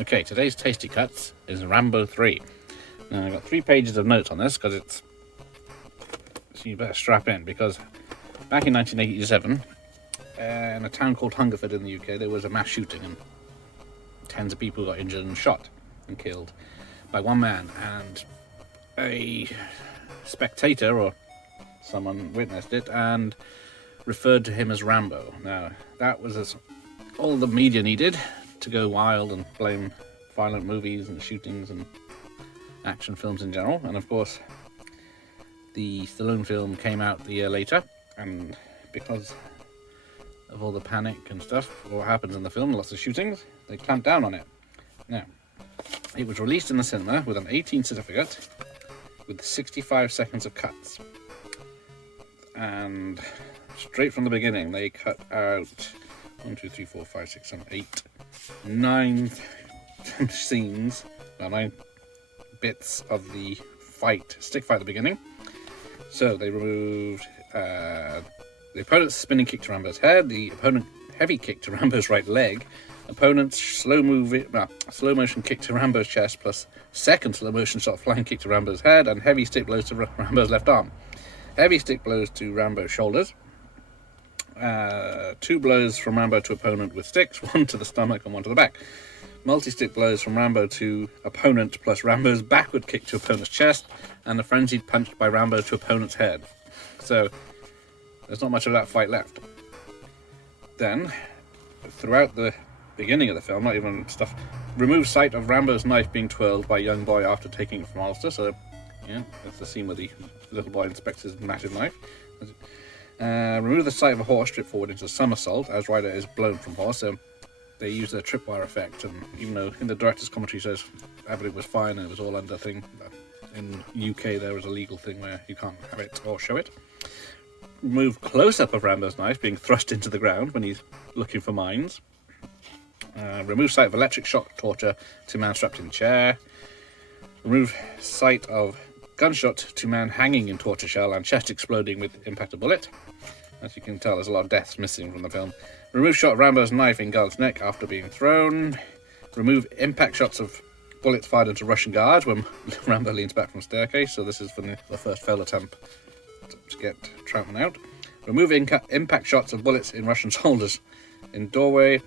Okay, today's Tasty Cuts is Rambo 3. Now, I've got 3 pages of notes on this because it's... So you better strap in, because back in 1987, in a town called Hungerford in the UK, there was a mass shooting and tens of people got injured and shot and killed by one man, and a spectator or someone witnessed it and referred to him as Rambo. Now, that was all the media needed to go wild and blame violent movies and shootings and action films in general. And of course, the Stallone film came out the year later, and because of all the panic and stuff, what happens in the film, lots of shootings, they clamped down on it. Now, it was released in the cinema with an 18 certificate with 65 seconds of cuts. And straight from the beginning, they cut out 1, 2, 3, 4, 5, 6, 7, 8, 9 scenes, 9 bits of the stick fight at the beginning. So they removed the opponent's spinning kick to Rambo's head, the opponent heavy kick to Rambo's right leg, opponent's slow motion kick to Rambo's chest, plus second slow motion shot flying kick to Rambo's head, and heavy stick blows to Rambo's left arm. Heavy stick blows to Rambo's shoulders. 2 blows from Rambo to opponent with sticks, 1 to the stomach and 1 to the back. Multi-stick blows from Rambo to opponent, plus Rambo's backward kick to opponent's chest, and a frenzied punch by Rambo to opponent's head. So, there's not much of that fight left. Then, throughout the beginning of the film, not even stuff, remove sight of Rambo's knife being twirled by a young boy after taking it from Ulster. So, yeah, that's the scene where the little boy inspects his massive knife. Remove the sight of a horse strip forward into a somersault as rider is blown from horse. So they use the tripwire effect, and even though in the director's commentary says everything was fine and it was all under thing, in UK there was a legal thing where you can't have it or show it. Remove close-up of Rambo's knife being thrust into the ground when he's looking for mines. Remove sight of electric shock torture to man strapped in chair. Remove sight of gunshot to man hanging in torture shell and chest exploding with impact of bullet. As you can tell, there's a lot of deaths missing from the film. Remove shot of Rambo's knife in guard's neck after being thrown. Remove impact shots of bullets fired into Russian guards when Rambo leans back from staircase. So this is from the first failed attempt to get Troutman out. Remove impact shots of bullets in Russian soldiers in doorway.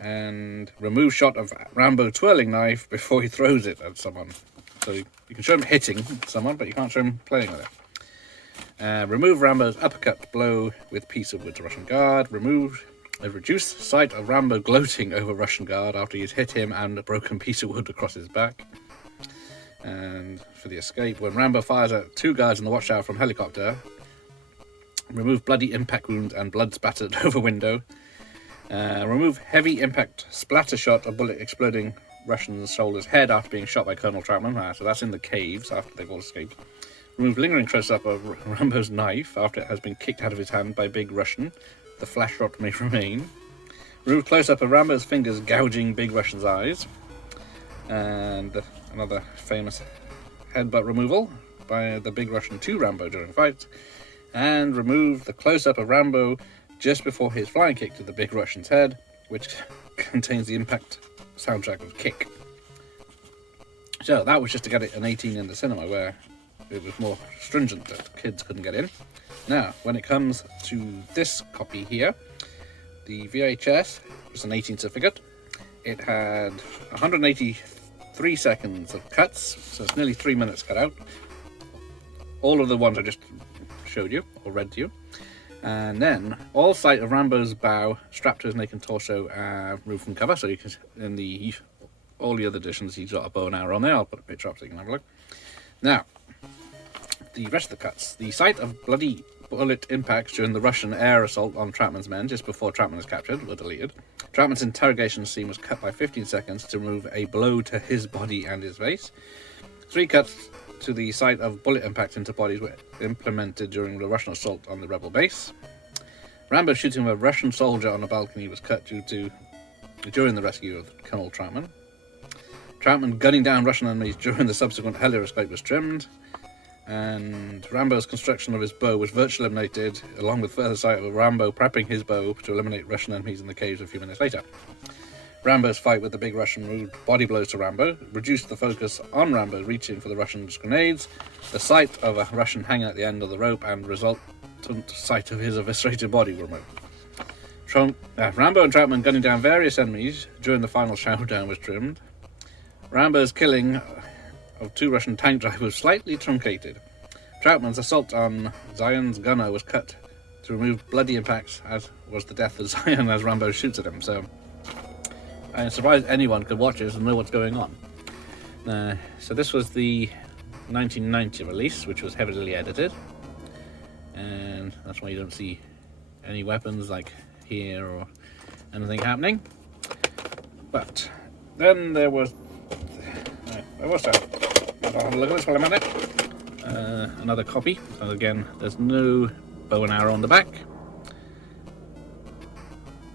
And remove shot of Rambo twirling knife before he throws it at someone. So you can show him hitting someone, but you can't show him playing with it. Remove Rambo's uppercut blow with piece of wood to Russian guard. Reduce sight of Rambo gloating over Russian guard after he's hit him and a broken piece of wood across his back. And for the escape, when Rambo fires at 2 guards in the watchtower from helicopter, remove bloody impact wounds and blood spattered over window. Remove heavy impact splatter shot of bullet exploding Russian soldier's head after being shot by Colonel Troutman. So that's in the caves after they've all escaped. Remove lingering close-up of Rambo's knife after it has been kicked out of his hand by Big Russian. The flash shot may remain. Remove close-up of Rambo's fingers gouging Big Russian's eyes. And another famous headbutt removal by the Big Russian to Rambo during the fight. And remove the close-up of Rambo just before his flying kick to the Big Russian's head, which contains the impact soundtrack of Kick. So that was just to get it an 18 in the cinema, where it was more stringent that kids couldn't get in. Now, when it comes to this copy here, the VHS was an 18 certificate. It had 183 seconds of cuts, so it's nearly 3 minutes cut out. All of the ones I just showed you or read to you. And then all sight of Rambo's bow strapped to his naked torso, removed from cover. So you can, in all the other editions, he's got a bow and arrow on there. I'll put a picture up so you can have a look. Now, the rest of the cuts. The sight of bloody bullet impacts during the Russian air assault on Troutman's men just before Troutman was captured were deleted. Troutman's interrogation scene was cut by 15 seconds to remove a blow to his body and his face. 3 cuts to the sight of bullet impacts into bodies were implemented during the Russian assault on the rebel base. Rambo shooting a Russian soldier on a balcony was cut during the rescue of Colonel Troutman. Troutman gunning down Russian enemies during the subsequent heli escape was trimmed. And Rambo's construction of his bow was virtually eliminated, along with further sight of Rambo prepping his bow to eliminate Russian enemies in the caves a few minutes later. Rambo's fight with the big Russian moved body blows to Rambo, reduced the focus on Rambo reaching for the Russian's grenades, the sight of a Russian hanging at the end of the rope, and resultant sight of his eviscerated body were removed. Rambo and Troutman gunning down various enemies during the final showdown was trimmed. Rambo's killing of 2 Russian tank drivers was slightly truncated. Troutman's assault on Zion's gunner was cut to remove bloody impacts, as was the death of Zion as Rambo shoots at him, so I'm surprised anyone could watch this and know what's going on. So this was the 1990 release, which was heavily edited, and that's why you don't see any weapons like here or anything happening. But then there was I'll have a look at this while I'm at it. Another copy, and again there's no bow and arrow on the back,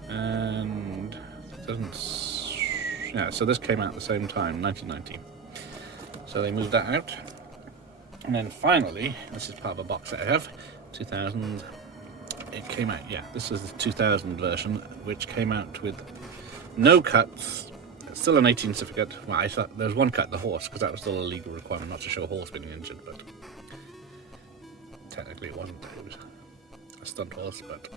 and it doesn't, so this came out at the same time, 1990, so they moved that out. And then finally, this is part of a box that I have, 2000. It came out, this is the 2000 version, which came out with no cuts, still an 18 certificate. Well, I thought there was one cut, the horse, because that was still a legal requirement not to show a horse being injured, but technically it wasn't. It was a stunt horse, but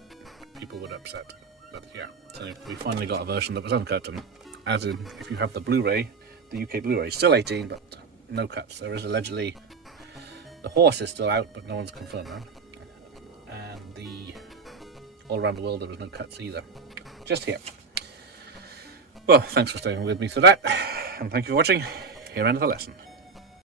people were upset. But yeah, so we finally got a version that was uncut, and as in, if you have the Blu-ray, the UK Blu-ray, still 18, but no cuts. There is allegedly, the horse is still out, but no one's confirmed that. And the all around the world there was no cuts either, just here. Well, thanks for staying with me for that, and thank you for watching. Here ends the lesson.